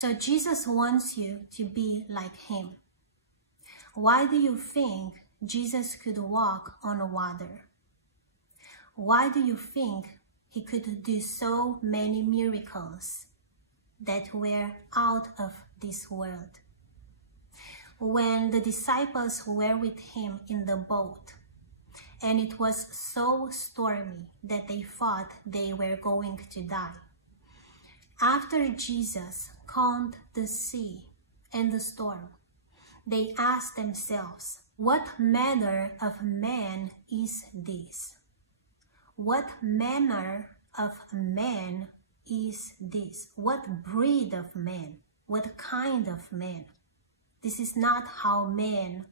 So Jesus wants you to be like him. Why do you think Jesus could walk on water? Why do you think he could do so many miracles that were out of this world? When the disciples were with him in the boat, and it was so stormy that they thought they were going to die, after Jesus calmed the sea and the storm, they asked themselves, what manner of man is this? What manner of man is this? What breed of man? What kind of man? This is not how man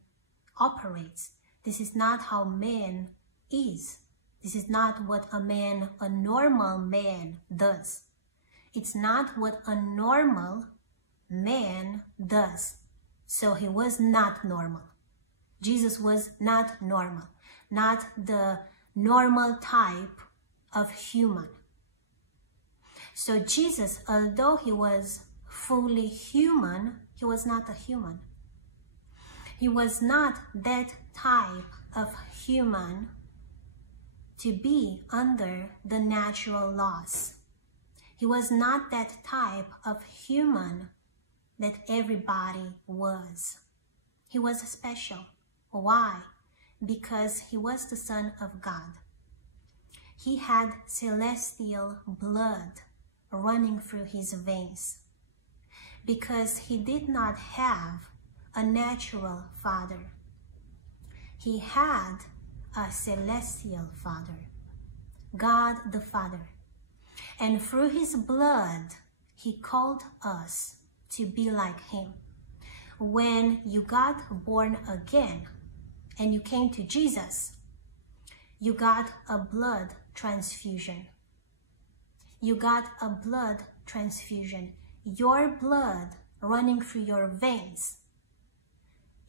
operates. This is not how man is. This is not what a normal man does. It's not what a normal man does. So he was not normal. Jesus was not normal, not the normal type of human. So Jesus, although he was fully human, he was not a human. He was not that type of human to be under the natural laws. He was not that type of human that everybody was. He was special. Why? Because he was the Son of God. He had celestial blood running through his veins, because he did not have a natural father. He had a celestial father, God the Father. And through his blood, he called us to be like him. When you got born again and you came to Jesus, you got a blood transfusion. You got a blood transfusion. Your blood running through your veins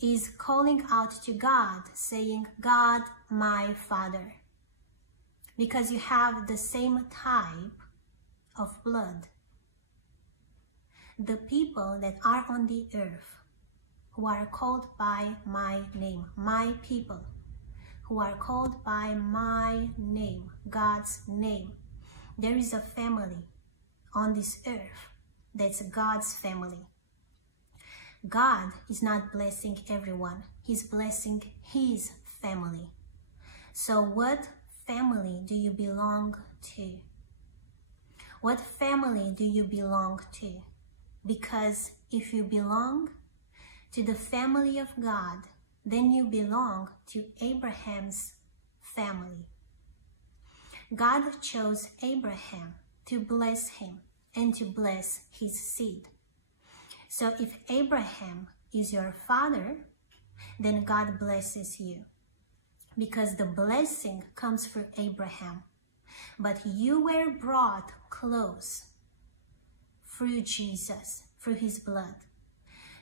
is calling out to God, saying, God, my Father. Because you have the same type of blood. The people that are on the earth, who are called by my name, my people, who are called by my name, God's name, there is a family on this earth that's God's family. God is not blessing everyone. He's blessing his family. So what family do you belong to? What family do you belong to? Because if you belong to the family of God, then you belong to Abraham's family. God chose Abraham to bless him and to bless his seed. So if Abraham is your father, then God blesses you, because the blessing comes through Abraham. But you were brought close through Jesus, through his blood.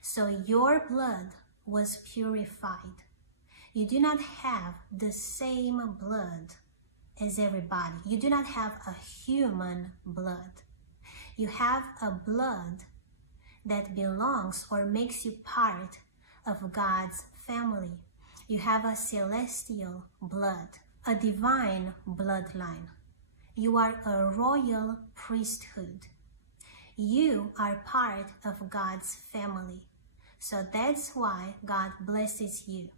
So your blood was purified. You do not have the same blood as everybody. You do not have a human blood. You have a blood that belongs or makes you part of God's family. You have a celestial blood, a divine bloodline. You are a royal priesthood. You are part of God's family. So that's why God blesses you.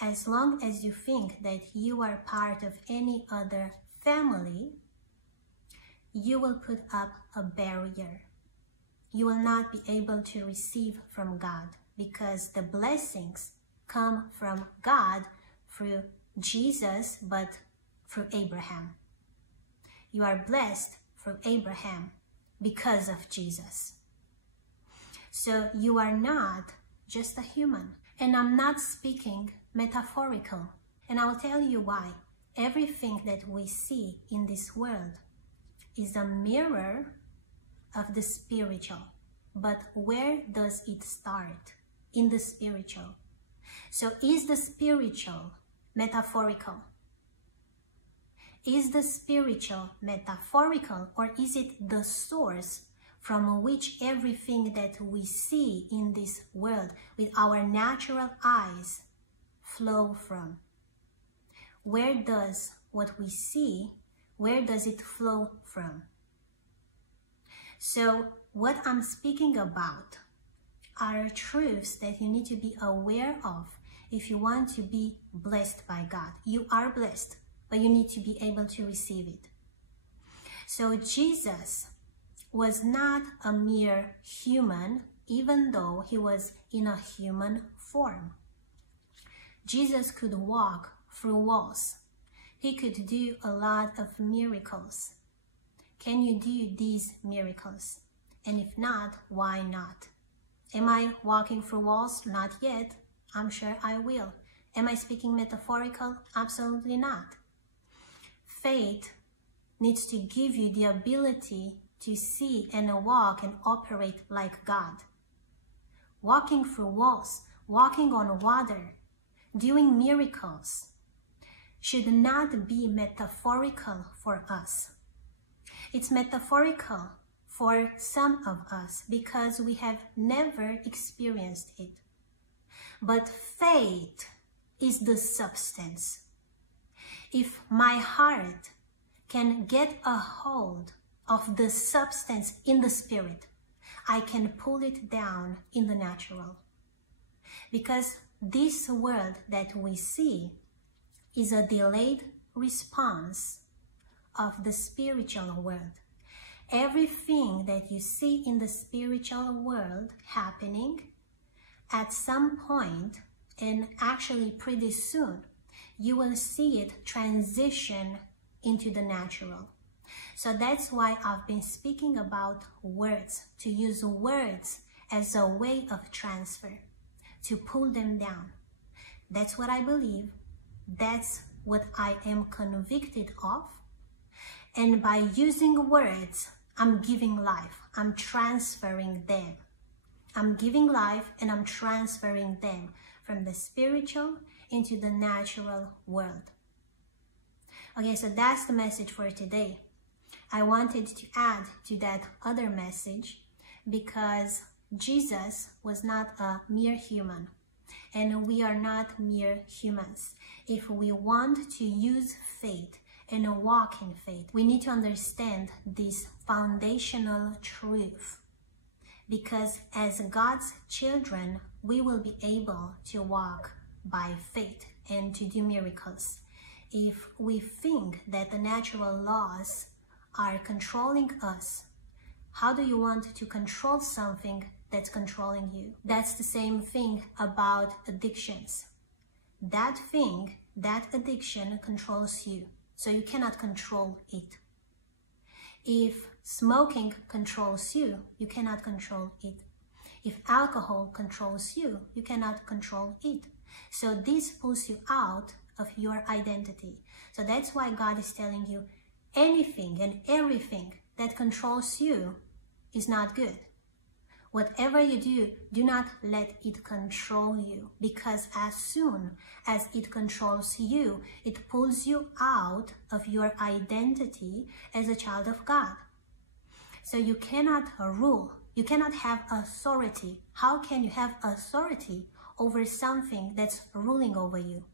As long as you think that you are part of any other family, you will put up a barrier. You will not be able to receive from God, because the blessings come from God through Jesus, but through Abraham. You are blessed through Abraham because of Jesus. So you are not just a human. And I'm not speaking metaphorical. And I'll tell you why. Everything that we see in this world is a mirror of the spiritual. But where does it start? In the spiritual. So is the spiritual metaphorical? Is the spiritual metaphorical, or is it the source from which everything that we see in this world with our natural eyes flow from. Where does what we see, where does it flow from? So what I'm speaking about are truths that you need to be aware of if you want to be blessed by God. You are blessed, but you need to be able to receive it. So Jesus was not a mere human, even though he was in a human form. Jesus could walk through walls. He could do a lot of miracles. Can you do these miracles? And if not, why not? Am I walking through walls? Not yet. I'm sure I will. Am I speaking metaphorical? Absolutely not. Faith needs to give you the ability to see and walk and operate like God. Walking through walls, walking on water, doing miracles should not be metaphorical for us. It's metaphorical for some of us because we have never experienced it. But faith is the substance. If my heart can get a hold of the substance in the spirit, I can pull it down in the natural. Because this world that we see is a delayed response of the spiritual world. Everything that you see in the spiritual world happening at some point, and actually pretty soon, you will see it transition into the natural. So that's why I've been speaking about words, to use words as a way of transfer, to pull them down. That's what I believe. That's what I am convicted of. And by using words, I'm giving life. I'm transferring them. I'm giving life and I'm transferring them from the spiritual into the natural world. Okay, so that's the message for today. I wanted to add to that other message because Jesus was not a mere human and we are not mere humans. If we want to use faith and walk in faith, we need to understand this foundational truth. Because as God's children, we will be able to walk by faith and to do miracles. If we think that the natural laws are controlling us, how do you want to control something that's controlling you? That's the same thing about addictions. That thing, that addiction controls you, so you cannot control it. If smoking controls you, you cannot control it. If alcohol controls you, you cannot control it. So this pulls you out of your identity. So that's why God is telling you anything and everything that controls you is not good. Whatever you do, do not let it control you, because as soon as it controls you, it pulls you out of your identity as a child of God. So you cannot rule, you cannot have authority. How can you have authority over something that's ruling over you?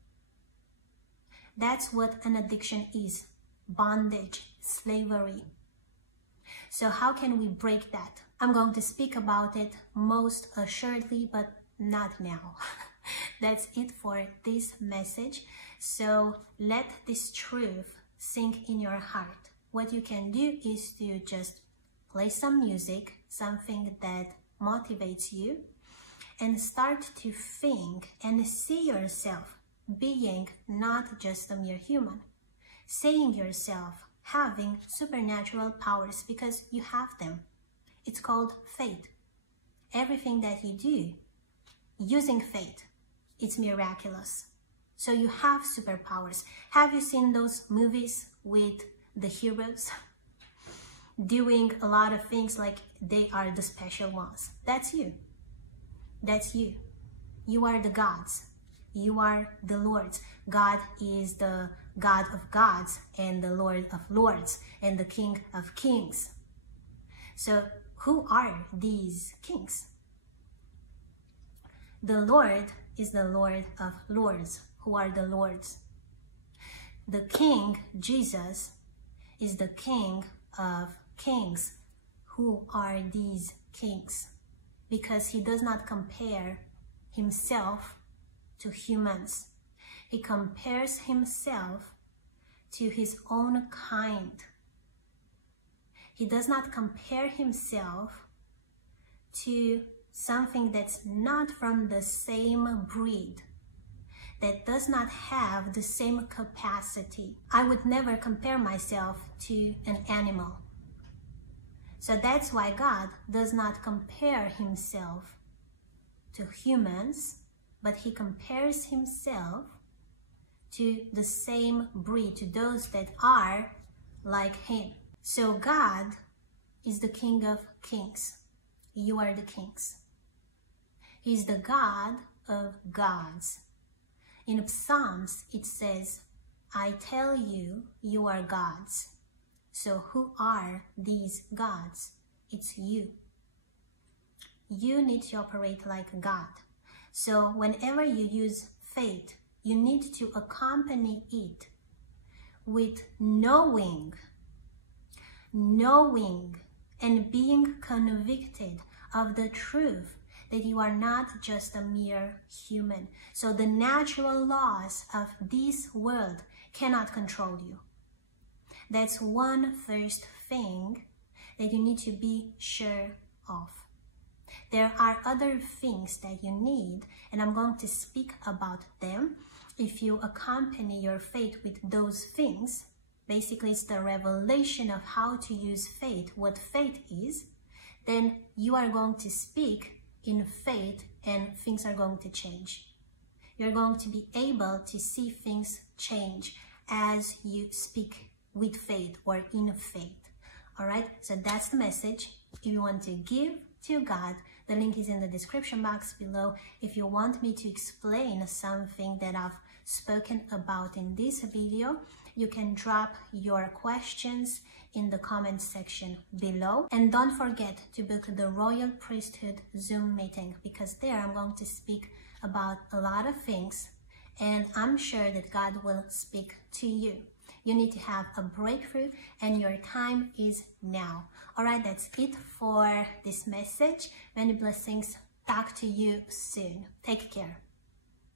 That's what an addiction is: bondage, slavery. So how can we break that? I'm going to speak about it most assuredly, but not now. That's it for this message. So let this truth sink in your heart. What you can do is to just play some music, something that motivates you, and start to think and see yourself being not just a mere human, seeing yourself having supernatural powers, because you have them. It's called faith. Everything that you do using faith, it's miraculous. So you have superpowers. Have you seen those movies with the heroes doing a lot of things like they are the special ones? That's you. That's you. You are the gods. You are the lords. God is the God of gods and the Lord of lords and the King of kings. So who are these kings? The Lord is the Lord of lords. Who are the lords? The King, Jesus, is the King of kings. Who are these kings? Because he does not compare himself to humans. He compares himself to his own kind. He does not compare himself to something that's not from the same breed, that does not have the same capacity. I would never compare myself to an animal. So that's why God does not compare himself to humans, but he compares himself to the same breed, to those that are like him. So God is the King of kings. You are the kings. He's the God of gods. In Psalms, it says, I tell you, you are gods. So who are these gods? It's you. You need to operate like God. So whenever you use faith, you need to accompany it with knowing and being convicted of the truth that you are not just a mere human. So the natural laws of this world cannot control you. That's one first thing that you need to be sure of. There are other things that you need, and I'm going to speak about them. If you accompany your faith with those things, basically it's the revelation of how to use faith, what faith is, then you are going to speak in faith and things are going to change. You're going to be able to see things change as you speak with faith or in faith. All right, so that's the message. If you want to give to God, the link is in the description box below. If you want me to explain something that I've spoken about in this video, you can drop your questions in the comment section below. And don't forget to book the Royal Priesthood Zoom meeting, because there I'm going to speak about a lot of things, and I'm sure that God will speak to you. You need to have a breakthrough, and your time is now. All right, that's it for this message. Many blessings. Talk to you soon. Take care.